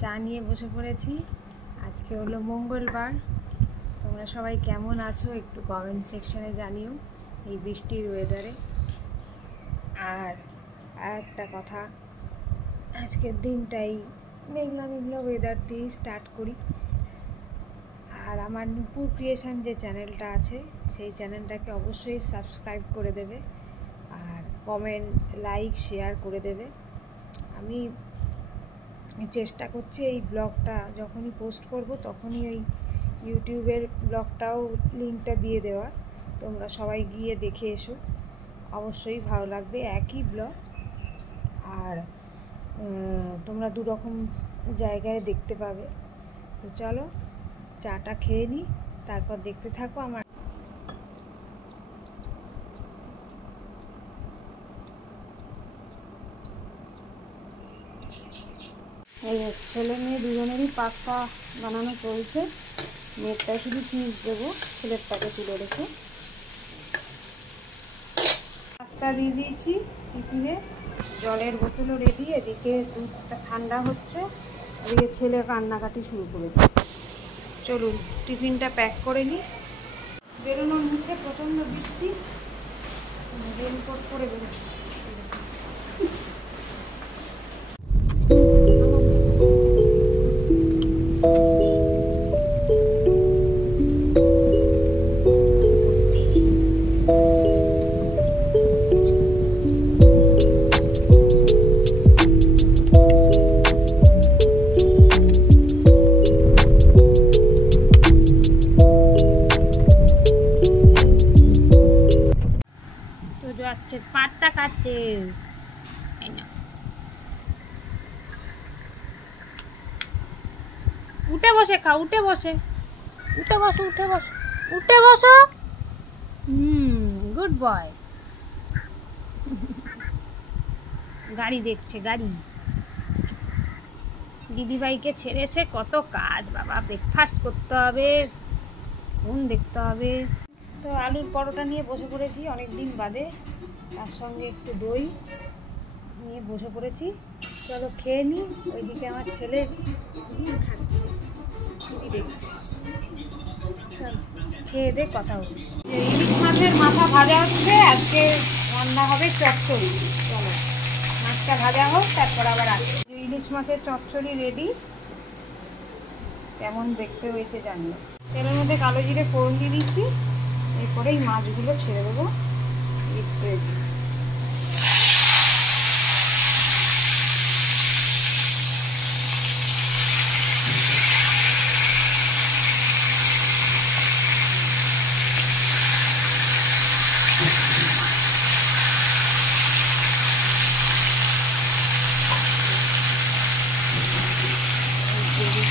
চা নিয়ে বসে পড়েছি। আজকে হলো মঙ্গলবার। তোমরা সবাই কেমন আছো একটু কমেন্ট সেকশনে জানিও এই বৃষ্টির ওয়েদারে। আর একটা কথা, আজকের দিনটাই মেঘলা মেঘলা ওয়েদার দিয়ে স্টার্ট করি। আর আমার নুপুর ক্রিয়েশন যে চ্যানেলটা আছে সেই চ্যানেলটাকে অবশ্যই সাবস্ক্রাইব করে দেবে, আর কমেন্ট, লাইক, শেয়ার করে দেবে। আমি চেষ্টা করছি এই ব্লগটা যখনই পোস্ট করব তখনই ওই ইউটিউবের ব্লগটাও লিঙ্কটা দিয়ে দেওয়ার। তোমরা সবাই গিয়ে দেখে এসো, অবশ্যই ভালো লাগবে। একই ব্লগ, আর তোমরা দুরকম জায়গায় দেখতে পাবে। তো চলো চাটা খেয়ে নিই, তারপর দেখতে থাকো। আমার এই ছেলে মেয়ে দুজনেরই পাস্তা বানানো চলছে। মেয়েরটায় শুধু চিজ দেবো, ছেলেরটাকে তুলে রেখে। পাস্তা দিয়ে দিয়েছি টিফিনে, জলের বোতলও রেডি। এদিকে দুধটা ঠান্ডা হচ্ছে, এদিকে ছেলে কান্নাকাটি শুরু করেছে। চলুন টিফিনটা প্যাক করে নিই। বেরোনোর মুখে প্রচণ্ড বৃষ্টি, রেনকোট পরে বেরোচ্ছি। পাটটা কাটছে, উঠে বসে খা, উঠে বসে, উঠে বসো, উঠে বসো, উঠে বসো। Good boy. গাড়ি দেখছে, গাড়ি। দিদিভাইকে ছেড়েছে, কত কাজ বাবা। ব্রেকফাস্ট করতে হবে, ফোন দেখতে হবে। তো আলুর পরোটা নিয়ে বসে পড়েছি অনেক দিন বাদে, তার সঙ্গে একটু দই নিয়ে বসে পড়েছি। চলো খেয়ে নিই। ওইদিকে আমার ছেলে খাচ্ছে, টিভি দেখছে। চলো খেয়ে দে কথা হচ্ছে। ইলিশ মাছের মাথা ভাজা হচ্ছে, আজকে রান্না হবে চচ্চড়ি। চলো মাছটা ভাজা হোক, তারপর আবার আসবে। ইলিশ মাছের চচ্চড়ি রেডি। কেমন দেখতে হয়েছে জানিও। তেলের মধ্যে কালো জিরে ফোড়ন দিয়ে দিচ্ছি, এরপরে এই মাছগুলো ছেড়ে দেবো।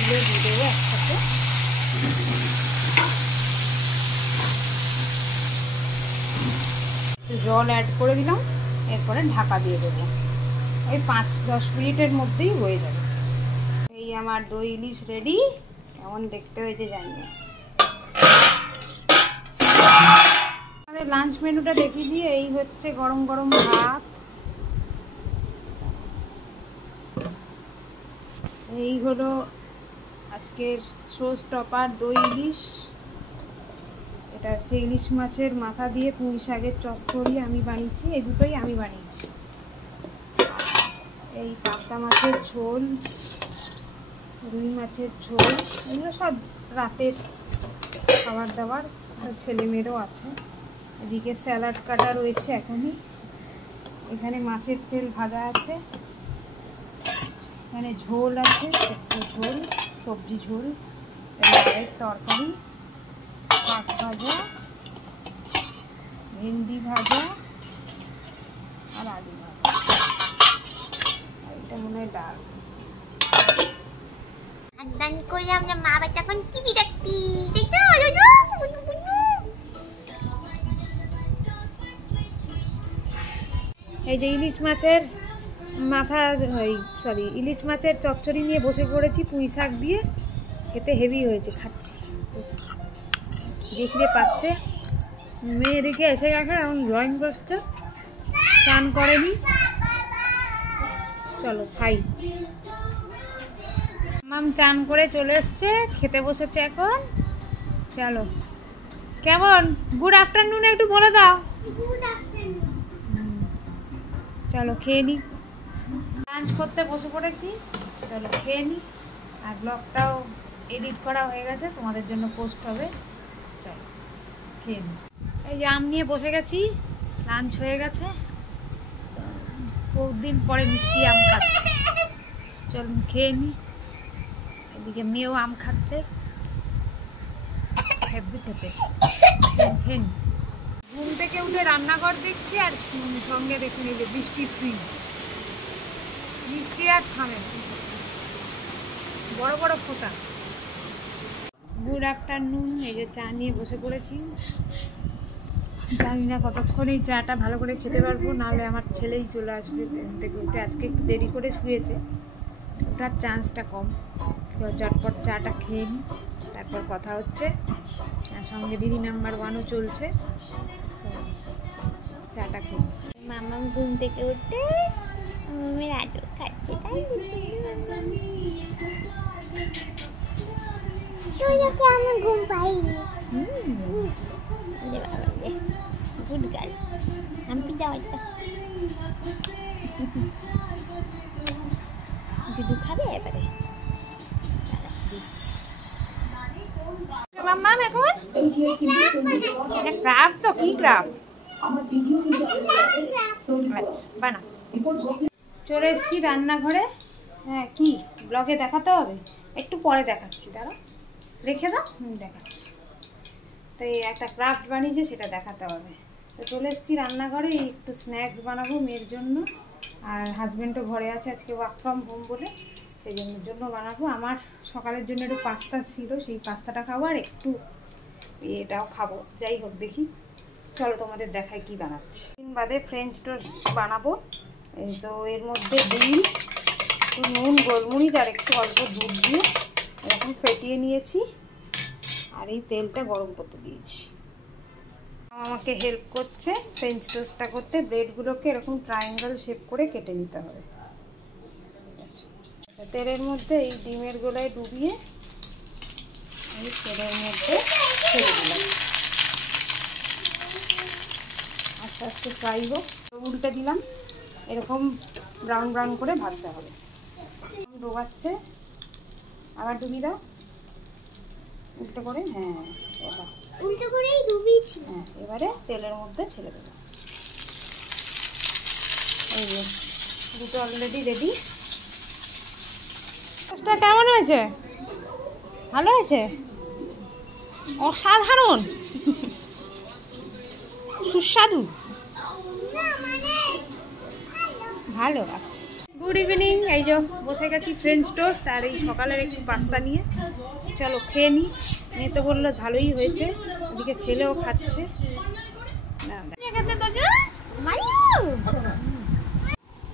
দিয়ে দেবো একসাথে। জল অ্যাড করে দিলাম, এরপরে ঢাকা দিয়ে দেবো। ওই 5-10 মিনিটের মধ্যেই হয়ে যাবে। এই আমার দই ইলিশ রেডি। কেমন দেখতে হয়েছে জানি। আমাদের লাঞ্চ মেনুটা দেখিয়ে দিয়ে, এই হচ্ছে গরম গরম ভাত, এই হলো আজকের শো স্টপার দই ইলিশ। এটা হচ্ছে ইলিশ মাছের মাথা দিয়ে পুঁই শাকের চচ্চড়ি আমি বানিয়েছি, এই দুটোই আমি বানিয়েছি। এই পাবদা মাছের ঝোল, রুই মাছের ঝোল, এগুলো সব রাতের খাবার দাবার, ছেলে মেয়েরও আছে। এদিকে স্যালাড কাটা রয়েছে এখনই। এখানে মাছের তেল ভাজা আছে, এখানে ঝোল আছে, ঝোল, সবজি ঝোল, লাউয়ের তরকারি, শাক ভাজা, ভেন্ডি ভাজা, আর আলু ভাজা। আর এটা মনে হয় ডাল। করলাম যে মা বাচ্চা এখন টিভি দেখবি, এই যে ইলিশ মাছের মাথা, ইলিশ মাছের চচ্চড়ি নিয়ে বসে পড়েছি পুঁই শাক দিয়ে। খেতে হেভি হয়েছে, খাচ্ছি। দেখতে পাচ্ছে মেয়ে এদিকে এসে গেছে, এখন ড্রয়িং করছে, স্নান করেনি। চলো খাই। মাম চান করে চলে এসছে, খেতে বসেছে এখন। চলো, কেমন? গুড আফটারনুন একটু বলে দাও। চলো খেয়ে নি, লাঞ্চ করতে বসে পড়েছি। চলো খেয়ে নি, আর ব্লগটাও এডিট করা হয়ে গেছে, তোমাদের জন্য পোস্ট হবে। চলো খেয়ে নি। এই যে আম নিয়ে বসে গেছি, লাঞ্চ হয়ে গেছে। বহুত দিন পরে মিষ্টি আম খাচ্ছি। চলুন খেয়ে নি। এদিকে মেয়েও আম খাচ্ছে, হেব্বি খেতে। খেয়ে নি। ঘুম থেকে উঠে রান্নাঘর দেখছি, আর সঙ্গে দেখুন এই যে বৃষ্টি ফ্রি, বৃষ্টি আর থামে, বড় বড় ফোঁটা। Good afternoon. এই যে চা নিয়ে বসে পড়েছি। জানি না কতক্ষণ এই চাটা ভালো করে খেতে পারবো, নাহলে আমার ছেলেই চলে আসবে ট্রেন থেকে উঠে। আজকে একটু দেরি করে শুয়েছে, ওঠার চান্সটা কম। চটপট চাটা খেয়ে নিই, তারপর কথা হচ্ছে। আর সঙ্গে দিদি নাম্বার 1ও চলছে। চাটা খেয়ে মামা ঘুম থেকে উঠে মামের আজও খাচ্ছে, তাই আমি ঘুম পাইনি। Good girl. আমি যাও একটা দুধ খাবে এবারে। মাম্মাম এখন ক্রাফট, তো কি ক্রাফট? আচ্ছা বানা। চলে এসেছি রান্নাঘরে। হ্যাঁ, কি ব্লগে দেখাতে হবে? একটু পরে দেখাচ্ছি, দাঁড়া, রেখে দাও, দেখাচ্ছি। তো এই একটা ক্রাফট বানিয়েছে, সেটা দেখাতে হবে। তো চলে এসেছি রান্নাঘরে, একটু স্ন্যাক্স বানাবো মেয়ের জন্য। আর হাজব্যান্ডও ঘরে আছে, আজকে ওয়ার্ক ফ্রম হোম বলে, সেই জন্য বানাবো। আমার সকালের জন্য একটু পাস্তা ছিল, সেই পাস্তাটা খাবো, আর একটু এটাও খাবো। যাই হোক, দেখি, চলো তোমাদের দেখাই কি বানাচ্ছি। দিন বাদে ফ্রেঞ্চ টোস্ট বানাবো। এই তো এর মধ্যে ডিম, একটু নুন, গোলমরিচ আর একটু অল্প দুধ দিয়ে এরকম ফেটিয়ে নিয়েছি, আর এই তেলটা গরম করতে দিয়েছি। আমাকে হেল্প করছে ফ্রেঞ্চ টোস্টটা করতে। ব্রেডগুলোকে এরকম ট্রায়াঙ্গেল শেপ করে কেটে নিতে হবে। আচ্ছা, তেলের মধ্যে এই ডিমের গোলায় ডুবিয়ে এই তেলের মধ্যে ছেড়ে দিলাম। আস্তে আস্তে ফ্রাই হোক। উল্টে দিলাম, এরকম ব্রাউন ব্রাউন করে ভাজতে হবে। ডোবাচ্ছে, আবার ডুবিয়ে দাও উল্টো করে। হ্যাঁ, এটা উল্টো করেই ডুবিয়েছি। হ্যাঁ, এবারে তেলের মধ্যে ছেড়ে দেবো। এই যে দুটো অলরেডি রেডি। টোস্টটা কেমন হয়েছে? ভালো হয়েছে? অসাধারণ, সুস্বাদু, ভালো। আচ্ছা, গুড ইভিনিং। এই যে বসে গেছি ফ্রেঞ্চ টোস্ট আর এই সকালের একটু পাস্তা নিয়ে। চলো খেয়ে নিই। মেয়ে তো বললো ভালোই হয়েছে, ওদিকে ছেলেও খাচ্ছে।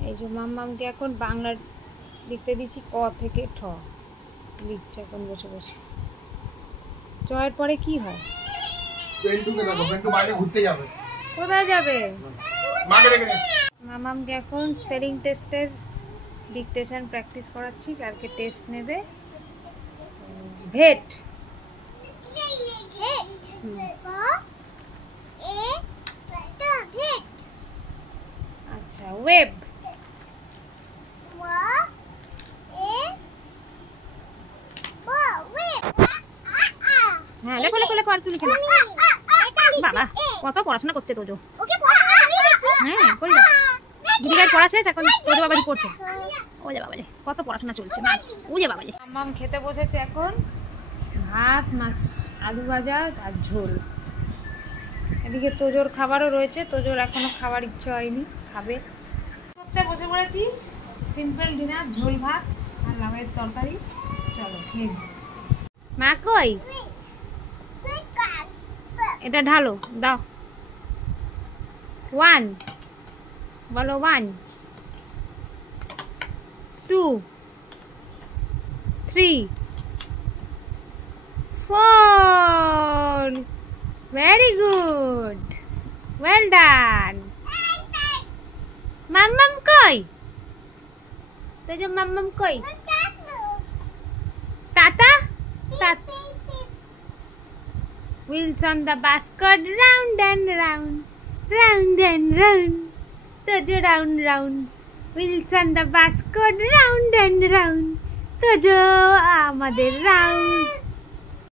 এই যে মাম্মামকে এখন বাংলা লিখতে দিচ্ছি, ক থেকে ঠ লিখছে এখন বসে বসে। জয়ের পরে কি হয়? কোথায় যাবে? মামামকে এখন স্পেলিং টেস্টের ডিকটেশন প্র্যাকটিস করাচ্ছি, কালকে টেস্ট নেবে। ভেট, আচ্ছা, ওয়েব, হ্যাঁ লেখো লেখো লেখো, আর কি লিখে না। বাবা কত পড়াশোনা করছে তোজো। হ্যাঁ করি না, দিদির পড়া শেষ, এখন তোজো বাবাজি পড়ছে। ও যে বাবালে কত পড়াশোনা চলছে মা। ও যে বাবালে মাম্মাম খেতে বসেছে এখন। ভাত, মাছ, আলু ভাজা আর ঝোল। এদিকে তোজোর খাবারও রয়েছে, তোজোর এখনো খাবার ইচ্ছে হয়নি, খাবে। করতে বসে পড়েছি সিম্পল ডিনার, ঝোল ভাত আর লাউয়ের তরকারি। চলো খেয়ে নিই। মা কই? এটা ঢালো, দাও। 1 বলো, 1 2 3 4, very good, well done. মাম্মাম কই? তো যে মাম্মাম কই? Tata wheels on the basket round and round round and round Tojo round round wheels on the basket round and round Tojo আমাদের round